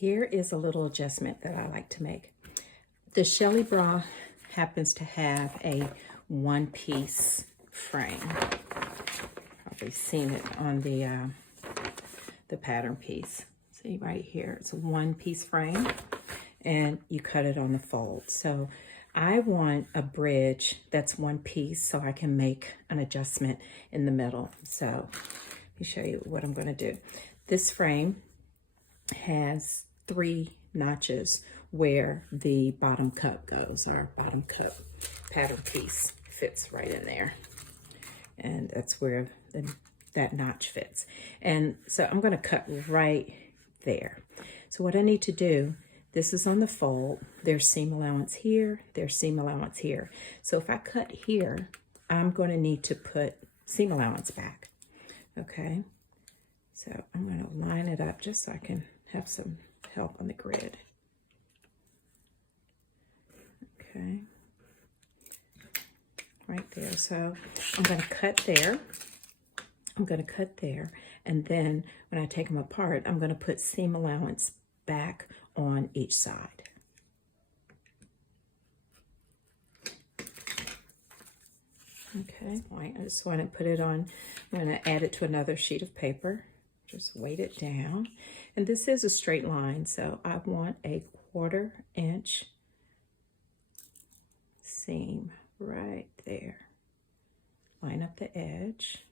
Here is a little adjustment that I like to make. The Shelley Bra happens to have a one-piece frame. Probably seen it on the pattern piece. See right here, it's a one-piece frame, and you cut it on the fold. So I want a bridge that's one piece so I can make an adjustment in the middle. So let me show you what I'm going to do. This frame has 3 notches where the bottom cup goes. Our bottom cup pattern piece fits right in there, and that's where that notch fits. And so I'm going to cut right there. So what I need to do, this is on the fold, there's seam allowance here, there's seam allowance here. So if I cut here, I'm going to need to put seam allowance back. Okay, so I'm going to line it up just so I can have some help on the grid. Okay, right there. So I'm going to cut there. I'm going to cut there, and then when I take them apart, I'm going to put seam allowance back on each side. Okay, I just want to put it on. I'm going to add it to another sheet of paper. Just weight it down. And this is a straight line, so I want a 1/4 inch seam right there. Line up the edge.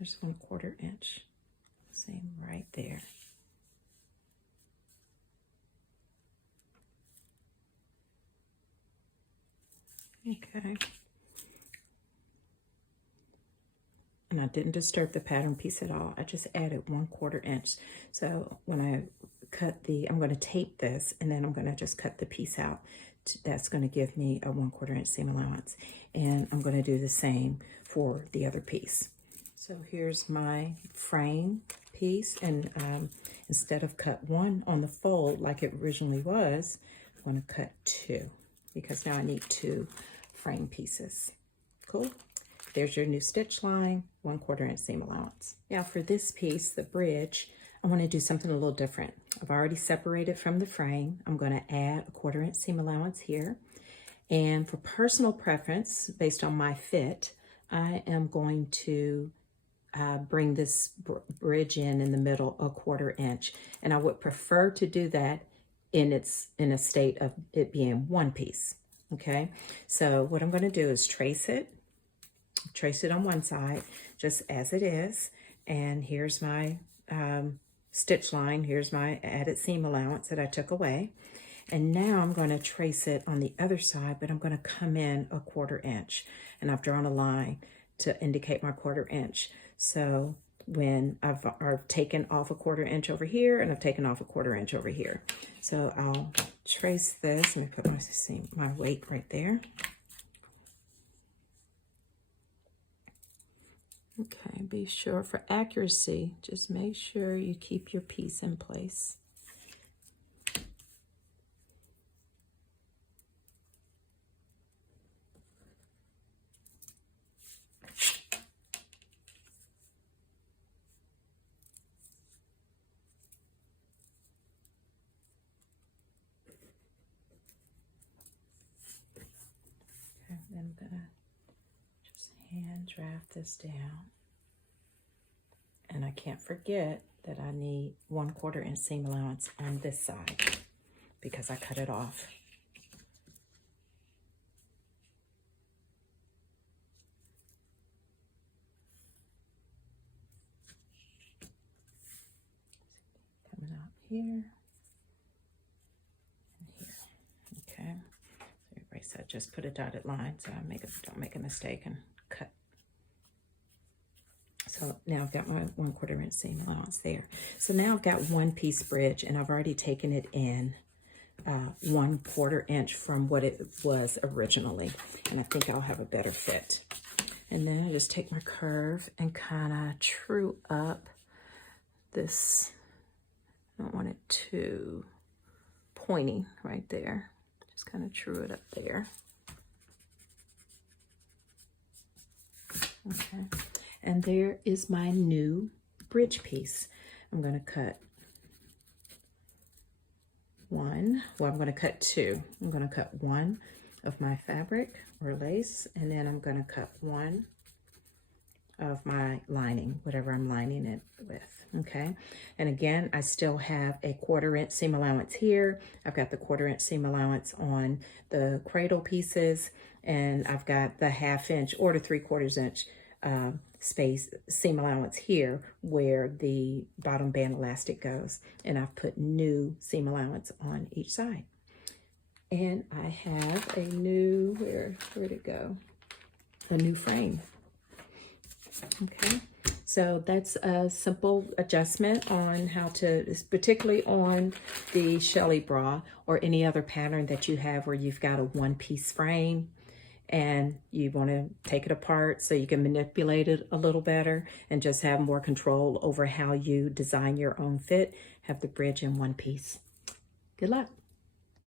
I just want a 1/4 inch seam right there. Okay. And I didn't disturb the pattern piece at all. I just added 1/4 inch. So when I cut I'm going to tape this, and then I'm going to just cut the piece out. That's going to give me a 1/4 inch seam allowance. And I'm going to do the same for the other piece. So here's my frame piece, and instead of cut 1 on the fold like it originally was, I'm going to cut 2 because now I need 2 frame pieces. Cool. There's your new stitch line, 1/4 inch seam allowance. Now for this piece, the bridge, I want to do something a little different. I've already separated from the frame. I'm going to add a 1/4 inch seam allowance here. And for personal preference, based on my fit, I am going to bring this bridge in the middle a 1/4 inch. And I would prefer to do that in a state of it being one piece. Okay, so what I'm going to do is trace it on one side just as it is, and here's my stitch line, here's my added seam allowance that I took away, and now I'm going to trace it on the other side, but I'm going to come in a 1/4 inch, and I've drawn a line to indicate my 1/4 inch. So when I've taken off a 1/4 inch over here, and I've taken off a 1/4 inch over here. So I'll trace this. Let me put my weight right there. Okay, be sure for accuracy, just make sure you keep your piece in place. Okay, then I'm gonna just hand draft this down. And I can't forget that I need 1/4 inch seam allowance on this side because I cut it off. Coming out here and here. Okay. So erase that. Just put a dotted line so I don't make a mistake and cut. So now I've got my 1/4 inch seam allowance there. So now I've got one piece bridge, and I've already taken it in 1/4 inch from what it was originally. And I think I'll have a better fit. And then I just take my curve and kind of true up this. I don't want it too pointy right there. Just kind of true it up there. Okay. And there is my new bridge piece. I'm going to cut one, well, I'm going to cut two. I'm going to cut one of my fabric or lace, and then I'm going to cut one of my lining, whatever I'm lining it with, okay? And again, I still have a 1/4 inch seam allowance here. I've got the 1/4 inch seam allowance on the cradle pieces, and I've got the 1/2 inch or the 3/4 inch space seam allowance here where the bottom band elastic goes. And I've put new seam allowance on each side. And I have a new, where'd it go? A new frame. Okay, so that's a simple adjustment on how to, particularly on the Shelley Bra or any other pattern that you have where you've got a one-piece frame and you want to take it apart so you can manipulate it a little better and just have more control over how you design your own fit. Have the bridge in one piece. Good luck.